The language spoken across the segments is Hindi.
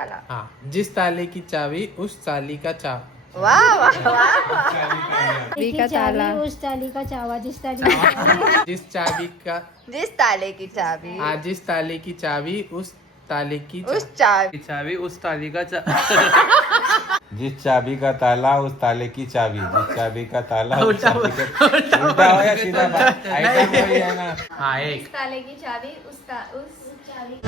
ताला। हाँ, जिस ताले की चाबी उस ताली का चाबी। वाह वाह वाह। चाबी का ताला उस ताली का चावा, जिस ताली जिस चाबी का जिस ताले की चाबी हाँ, जिस ताले की चाबी उस ताले की उस चाबी चाबी उस ताली का जिस चाबी का ताला उस ताले की चाबी, जिस चाबी का ताला उस उल्टा चाबी का उल्टा हो या सीधा बात, आइटम वही है ना। हाँ, एक ताले की चाबी उस चाबी।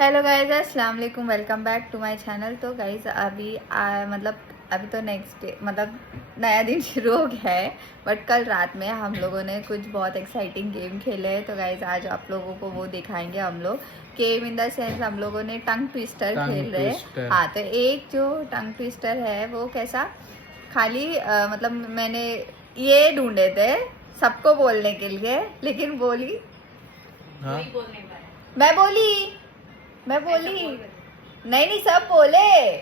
हेलो गाइज, अस्सलाम वालेकुम, welcome back to my channel. तो गाइज अभी तो नेक्स्ट डे मतलब नया दिन शुरू हो गया है, बट कल रात में हम लोगों ने कुछ बहुत एक्साइटिंग गेम खेले हैं। तो गाइज आज आप लोगों को वो दिखाएंगे हम लोग। गेम इन द सेंस हम लोगों ने टंग ट्विस्टर खेल रहे हैं। हाँ, तो एक जो टंग ट्विस्टर है वो कैसा, खाली मतलब मैंने ये ढूंढे थे सबको बोलने के लिए, लेकिन बोली हाँ, मैं बोली नहीं सब बोले,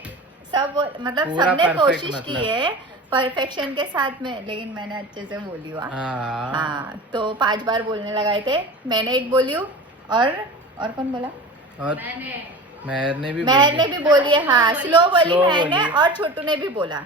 मतलब पूरा सबने perfect कोशिश मतलब। की है परफेक्शन के साथ में, लेकिन मैंने अच्छे से बोली हुआ। हाँ, हाँ, तो 5 बार बोलने लगाए थे, मैंने एक बोली हूँ और कौन बोला? और मैंने भी बोली है। हाँ, स्लो बोली Slow मैंने बोली। और छोटू ने भी बोला।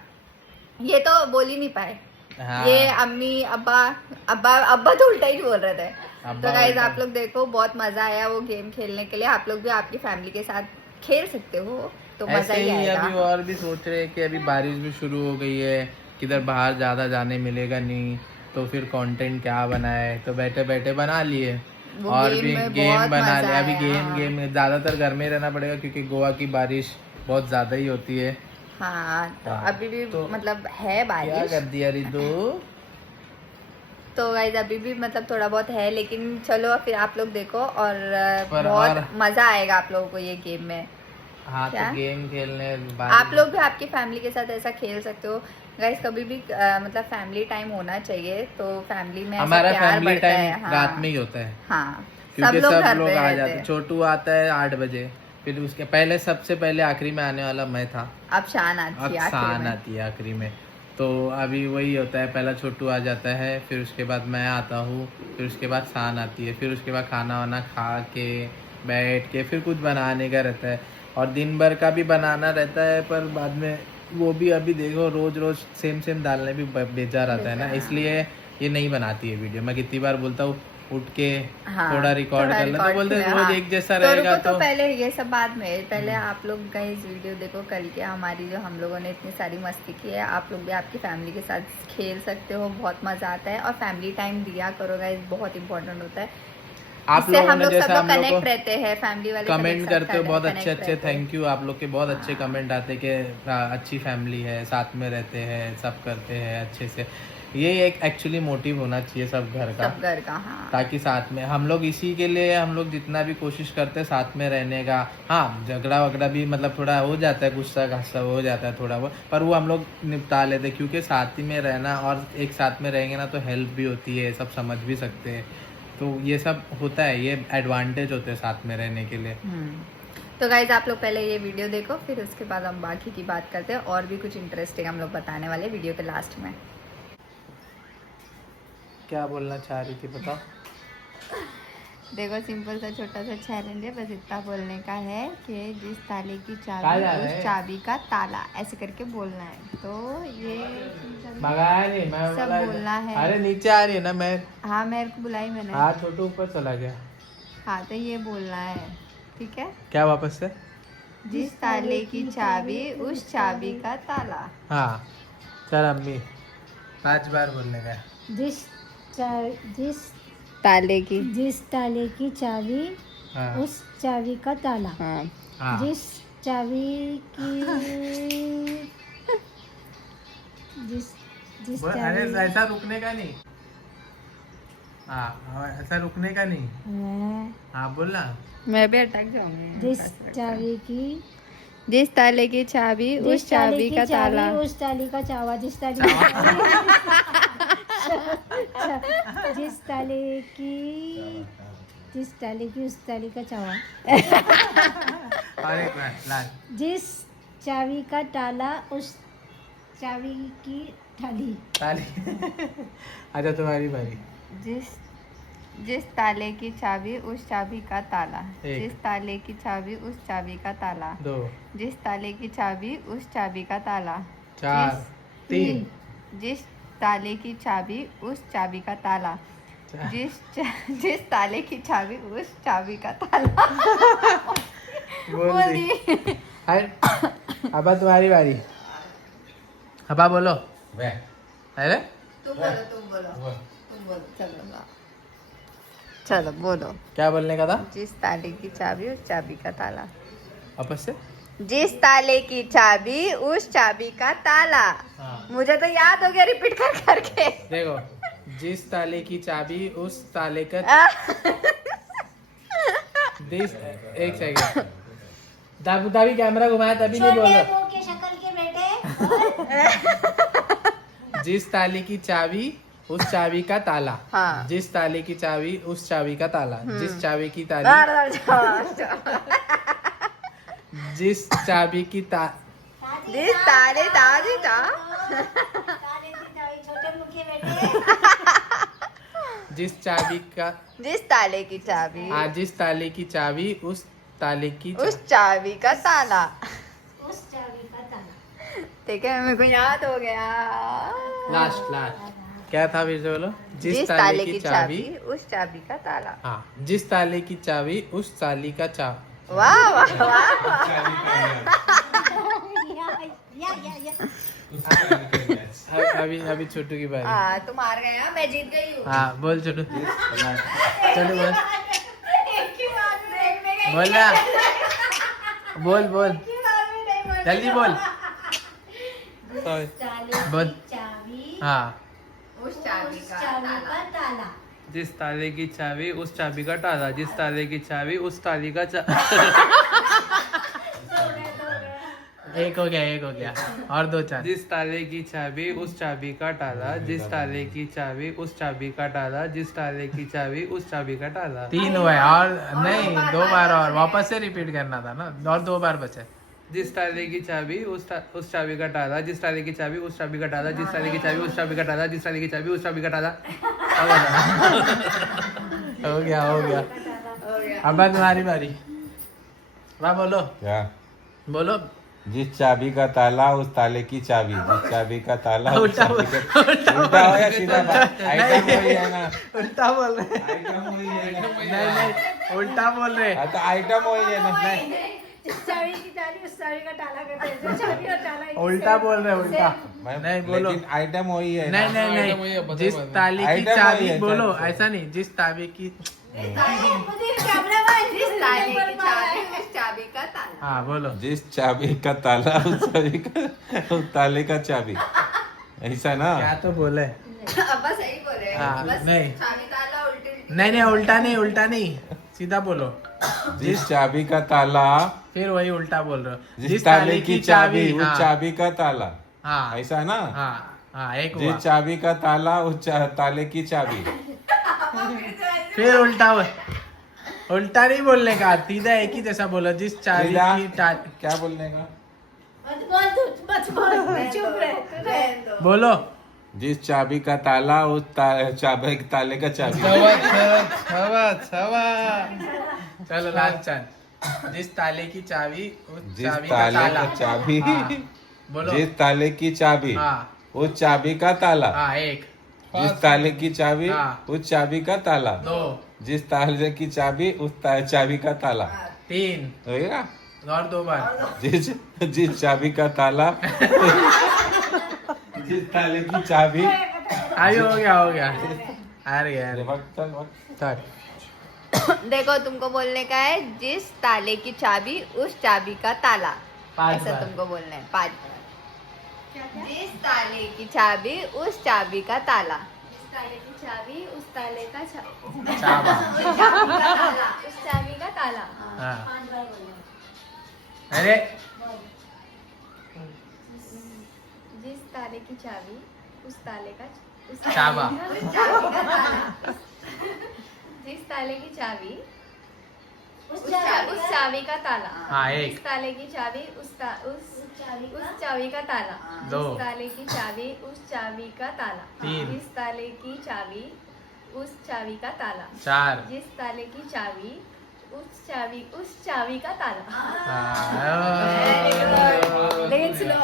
ये तो बोल ही नहीं पाए। हाँ, ये अम्मी अब्बा तो उल्टा ही बोल रहे थे। अब्बा तो गाइज उल्टा। आप लोग देखो, बहुत मजा आया वो गेम खेलने के लिए। आप लोग भी आपकी फैमिली के साथ खेल सकते हो, तो मजा ऐसे ही ही आएगा। अभी और भी सोच रहे हैं कि अभी बारिश भी शुरू हो गई है, किधर बाहर ज्यादा जाने मिलेगा नहीं, तो फिर कंटेंट क्या बनाए, तो बैठे बैठे बना लिए। वो और गेम भी में गेम बहुत बना मजा लिए। अभी आया। गेम में ज्यादातर घर में रहना पड़ेगा, क्योंकि गोवा की बारिश बहुत ज्यादा ही होती है। हाँ, तो हाँ, अभी भी तो मतलब है क्या बारिश। कर दिया रिदू? तो गाइज अभी भी मतलब थोड़ा बहुत है, लेकिन चलो फिर आप लोग देखो और पर बहुत और- मजा आएगा आप लोगों को ये गेम में। हाँ, क्या? तो गेम खेलने आप लोग भी आपकी फैमिली के साथ ऐसा खेल सकते हो गाइस। कभी भी मतलब फैमिली टाइम होना चाहिए, तो फैमिली में ऐसा हमारा प्यार फैमिली बढ़ता है। टाइम हाँ, रात में ही होता है, हाँ, क्योंकि सब लोग घर लोग पे आ रहते जाते हैं। हैं। छोटू आता है 8 बजे, फिर उसके पहले सबसे पहले आखिरी में आने वाला मैं था। अब शान आती अब है आखिरी शान में। आती है आखिरी में। तो अभी वही होता है, पहला छोटू आ जाता है, फिर उसके बाद मैं आता हूँ, फिर उसके बाद शान आती है, फिर उसके बाद खाना वाना खा के बैठ के फिर कुछ बनाने का रहता है, और दिन भर का भी बनाना रहता है। पर बाद में वो भी अभी देखो रोज रोज सेम डालने भी बेजार आता है ना, इसलिए ये नहीं बनाती है वीडियो। मैं कितनी बार बोलता हूँ उठ के हाँ, थोड़ा रिकॉर्ड कर ले, तो बोलते हैं, रोज हाँ। एक जैसा तो रहेगा रुको, तो पहले ये सब बाद में, पहले आप लोग गाइस वीडियो देखो कल के हमारी, जो हम लोगों ने इतनी सारी मस्ती की है। आप लोग भी आपकी फैमिली के साथ खेल सकते हो, बहुत मजा आता है। और फैमिली टाइम दिया करो गाइस, बहुत इंपॉर्टेंट होता है। आप इससे लोगों हम ने लोग सब जैसे लोग हम लोग कनेक्ट को रहते हैं, फैमिली वाले सब एक कमेंट साथ करते हो, बहुत connect अच्छे अच्छे, रहते हैं। Thank you. आप लोग के बहुत अच्छे कमेंट आते कि अच्छी फैमिली है, साथ में रहते हैं, सब करते हैं अच्छे से। ये एक एक्चुअली मोटिव होना चाहिए सब घर का, सब घर का। हाँ, ताकि साथ में हम लोग, इसी के लिए हम लोग जितना भी कोशिश करते हैं साथ में रहने का। हाँ, झगड़ा वगड़ा भी मतलब थोड़ा हो जाता है, गुस्सा गुस्सा हो जाता है थोड़ा बहुत, पर वो हम लोग निपटा लेते हैं, क्योंकि साथ ही में रहना और एक साथ में रहेंगे ना, तो हेल्प भी होती है, सब समझ भी सकते हैं। तो ये सब होता है, ये एडवांटेज होते हैं साथ में रहने के लिए। तो गाइज आप लोग पहले ये वीडियो देखो, फिर उसके बाद हम बाकी की बात करते हैं। और भी कुछ इंटरेस्टिंग हम लोग बताने वाले वीडियो के लास्ट में। क्या बोलना चाह रही थी बताओ? देखो, सिंपल सा छोटा सा चैलेंज है, बस इतना बोलने का है कि जिस ताले की कहाँ चाबी जा रहे उस हैं? चाबी का ताला, ऐसे करके बोलना है। तो ये भगाया नहीं, मैं सब बोला बोलना है। अरे नीचे आ रही है ना मैं। हाँ, मेरे को बुलाई मैंने। हाँ, छोटू ऊपर चला गया। हाँ, तो ये बोलना है, ठीक है? क्या वापस से? जिस ताले की चाबी उस चाबी का ताला। हाँ, चल अम्मी 5 बार बोलने का। जिस ताले की जिस ताले की चाबी हाँ, उस चाबी का ताला। हाँ, हाँ, जिस चाबी की जिस अरे चाबी ऐसा रुकने का नहीं। हाँ, ऐसा रुकने का नहीं। हाँ, हाँ, बोलना। मैं भी अटक जाऊंगी। जिस ताले की जिस ताले की चाबी उस जिस ताले चाबी की का चाबी ताला। उस ताले का चावा, जिस ताले की जिस ताले की उस ताले का चावा। और एक बार लास्ट। जिस चाबी का ताला उस चाबी की थाली। ताली। अच्छा, तुम्हारी बारी। जिस जिस ताले की चाबी उस चाबी का ताला। एक। जिस ताले की चाबी उस चाबी का ताला। 2 जिस ताले की चाबी उस चाबी का ताला। 4 3 जिस ताले की चाबी उस चाबी का ताला। जिस ताले की चाबी उस चाबी का ताला। बोल दी। अब तुम्हारी बारी। अब बोलो। वे अरे तुम बोलो चलो बोलो। क्या बोलने का था? जिस ताले की चाबी उस चाबी का ताला। वापस से। जिस ताले की चाबी उस चाबी का ताला। हाँ। मुझे तो याद हो गया रिपीट कर करके। देखो, जिस ताले की चाबी उस ताले का एक सेकंड। तभी कैमरा घुमाया तभी नहीं बोल छोटे रहा। मुंह के शक्ल के बेटे जिस ताले की चाबी उस चाबी का ताला। हाँ। जिस ताले की चाबी उस चाबी का ताला। जिस चाबी की ताली जिस चाबी की जिस ताले ताले ता छोटे मुंह के बेटे जिस चाबी का जिस ताले की चाबी जिस ताले की चाबी उस ताले की उस चाबी का ताला। उस चाबी का ताला। ठीक है मेरे को याद हो गया। लास्ट क्या था फिर से बोलो। जिस ताले की चाबी उस चाबी का ताला। हाँ, जिस ताले की चाबी उस ताली का वाह वाह वाह या अभी छोटू की बारी। हाँ तुम हार गए हाँ, मैं जीत गई हूँ। हाँ बोल छोटू। चलो बोल। एक ही बात देखने गई। बोल ना। बोल जल्दी बोल। बोल। चाबी हाँ, उस चाबी का चाबी ताला। का ताला। जिस ताले की चाबी उस चाबी का ताला। जिस ताले की चाबी उस ताली का एक हो गया और 2 चार। जिस ताले की चाबी उस चाबी का ताला। जिस ताले की चाबी उस चाबी का ताला। जिस ताले की चाबी उस चाबी का ताला। 3 हुए और नहीं 2 बार और वापस से रिपीट करना था ना और 2 बार बचे। जिस ताले की चाबी उस चाबी का ताला। जिस ताले की चाबी उस चाबी का ताला। जिस ताले की चाबी उस चाबी का ताला। जिस ताले की चाबी उस चाबी का ताला। हो गया अब तुम्हारी बारी। वाह बोलो क्या? बोलो। जिस चाबी का ताला उस ताले की चाबी। जिस चाबी का ताला उस उल्टा चाबी बोल। का उल्टा हो या सीधा बात? आइटम वही है ना। उल्टा बोल रहे। आइटम वही है ना। नहीं उल्टा बोल रहे। हाँ, तो आइटम वही है ना। जिस चाबी की ताली उस चाबी का ताला करते हैं। जो चाबी और ताला एक उल्टा बोल रहे उल्टा। मैं- नहीं बोलो। लेकिन आइटम वही है ना। नहीं जिस ताले की आइटम वही चाबी है, बोलो चल। ऐसा नहीं। जिस ताबे की जिस ताले की चाबी उस चाबी का ताला। हाँ बोलो। जिस चाबी का ताला उस चाबी का उस ताले का चाबी। ऐसा ना। क्या तो बोले। अब बस सही बोल रहे हाँ, हैं बस नहीं। चाबी ताला उल्टी नहीं उल्टा नहीं सीधा बोलो। जिस चाबी का ताला फिर वही उल्टा बोल रहे हो। जिस ताले की चाबी उस हाँ, चाबी का ताला। हाँ ऐसा ना। हाँ एक हुआ। जिस चाबी का ताला उस ताले की चाबी। फिर उल्टा नहीं बोलने का सीधा एक ही जैसा बोलो। जिस चाबी सीधा? की क्या बोलने का? मत बोल तू मत बोल चुप रह तू रह। बोलो। जिस चाबी का ताला उस चाबी के ताले का चाबी। चलो लास्ट चांद। जिस ताले की चाबी उस जिस चाबी का ताले ताला। का चाबी। हाँ, बोलो। जिस ताले की चाबी हाँ उस चाबी का ताला। हाँ एक जिस ताले की चाबी हाँ। उस चाबी का ताला। 2 जिस ताले की चाबी उस चाबी का ताला। 3 होगा? और 2 बार। जिस चाबी का ताला जिस ताले की चाबी। अभी हो गया हार गया अरे वक्त चल वक्त। चल। देखो तुमको बोलने का है जिस ताले की चाबी उस चाबी का ताला। 5 ऐसा बार। तुमको बोलना है 5 बार। जिस ताले की चाबी उस चाबी का ताला। जिस ताले की चाबी उस ताले का चाबा। उस चाबी का ताला। हाँ। 5 बार बोलना। अरे जिस ताले की चाबी उस ताले का चाबा। उस चाबी का ताला। जिस ताले की चाबी उस उस चाबी का ताला। हाँ एक जिस ताले की चाबी उस चाबी का ताला। 2 जिस ताले की चाबी उस चाबी का ताला। 3 जिस ताले की चाबी उस चाबी का ताला, 4 जिस ताले की चाबी उस चाबी का ताला। लेकिन स्लो,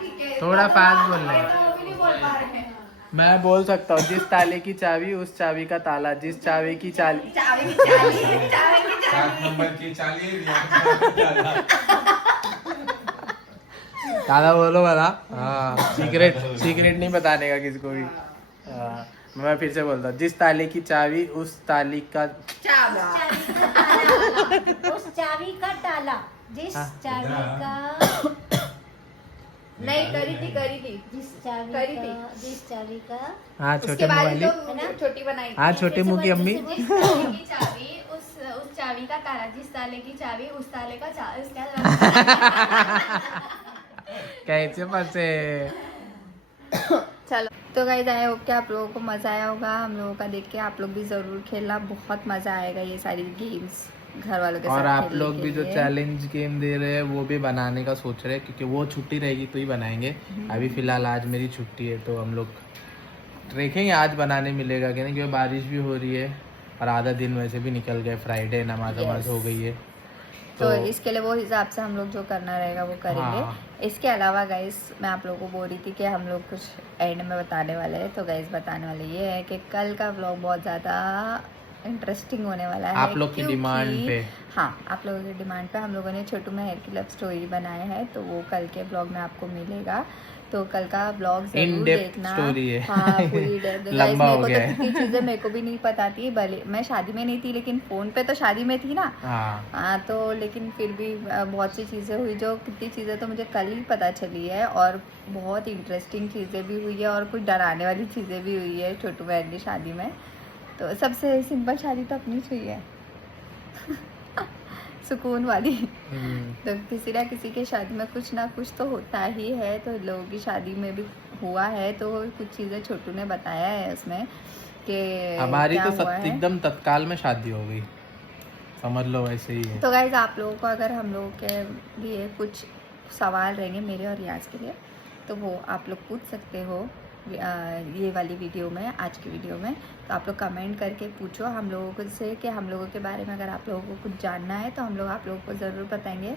ठीक है, थोड़ा फास्ट बोल रहे हैं। वो भी नहीं बोल पा रहे हैं। मैं बोल सकता हूँ, जिस ताले की चाबी उस चाबी का ताला, जिस चाबी की चाबी चाबी की चाबी, चाबी की 7 चाबी। नंबर की चाली ताला बोलो वाला। हाँ, सीक्रेट नहीं बताने का किसी को भी। हाँ, मैं फिर से बोलता हूँ, जिस ताले की चाबी उस ताले का चाबी। उस चाबी का ताला, जिस हाँ। चाबी का, नहीं करी थी जिस चाबी करी का, थी। जिस चाबी का, हाँ, उसके छोटे मुंह बाद वाली। तो छोटी बनाई थी। हाँ, छोटे मुंह की अम्मी। जिस ताले की चाबी उस चाबी का ताला, जिस ताले की चाबी उस ताले का कैसे फंसे। चलो तो गाइस, आई होप कि आप लोगों को मज़ा आया होगा हम लोगों का देख के। आप लोग भी ज़रूर खेलना, बहुत मज़ा आएगा ये सारी गेम्स घर वालों के साथ और आप खेलने लोग के भी जो लिए। चैलेंज गेम दे रहे हैं वो भी बनाने का सोच रहे हैं, क्योंकि वो छुट्टी रहेगी तो ही बनाएंगे। अभी फिलहाल आज मेरी छुट्टी है, तो हम लोग देखेंगे आज बनाने मिलेगा कि नहीं, क्योंकि बारिश भी हो रही है और आधा दिन वैसे भी निकल गए, फ्राइडे नमाज वमाज हो गई है। तो इसके लिए वो हिसाब से हम लोग जो करना रहेगा वो करेंगे। हाँ। इसके अलावा गाइस, मैं आप लोगों को बोल रही थी कि हम लोग कुछ एंड में बताने वाले हैं। तो गाइस, बताने वाले ये है कि कल का व्लॉग बहुत ज़्यादा इंटरेस्टिंग होने वाला है। आप लोग की क्योंकि- डिमांड पे। हाँ, आप लोगों की डिमांड पे हम लोगों ने छोटू मेहर की लव स्टोरी बनाया है, तो वो कल के ब्लॉग में आपको मिलेगा। तो कल का ब्लॉग In जरूर depth देखना। story है। हाँ, पूरी डेप्थ। Guys, लंबा मेरे हो को गया तो है। कितनी चीज़ें मेरे को भी नहीं पता थी, भले मैं शादी में नहीं थी, लेकिन फ़ोन पे तो शादी में थी ना। हाँ, हाँ, तो लेकिन फिर भी बहुत सी चीज़ें हुई, जो कितनी चीज़ें तो मुझे कल ही पता चली है, और बहुत इंटरेस्टिंग चीज़ें भी हुई है और कुछ डराने वाली चीज़ें भी हुई है छोटू बहन की शादी में। तो सबसे सिंपल शादी तो अपनी हुई है सुकून वाली। तो किसी ना किसी के शादी में कुछ ना कुछ तो होता ही है, तो लोगों की शादी में भी हुआ है। तो कुछ चीज़ें छोटू ने बताया है उसमें कि हमारी क्या तो हुआ है। एकदम तत्काल में शादी हो गई, समझ लो वैसे ही है। तो गाइज, आप लोगों को अगर हम लोगों के लिए कुछ सवाल रहेंगे मेरे और रियाज के लिए, तो वो आप लोग पूछ सकते हो ये वाली वीडियो में, आज की वीडियो में। तो आप लोग कमेंट करके पूछो हम लोगों को से कि हम लोगों के बारे में अगर आप लोगों को कुछ जानना है तो हम लोग आप लोगों को ज़रूर बताएंगे।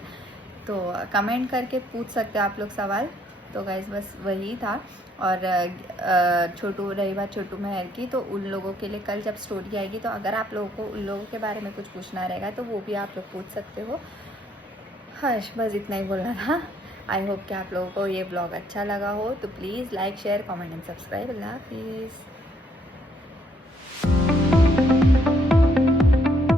तो कमेंट करके पूछ सकते हो आप लोग सवाल। तो गाइज, बस वही था। और छोटू, रही बात छोटू मेहर की, तो उन लोगों के लिए कल जब स्टोरी आएगी, तो अगर आप लोगों को उन लोगों के बारे में कुछ पूछना रहेगा तो वो भी आप लोग पूछ सकते हो। हर्ष, बस इतना ही बोलना था। आई होप कि आप लोगों को ये ब्लॉग अच्छा लगा हो, तो please like, share, comment and subscribe. अल्लाह हाफिज़।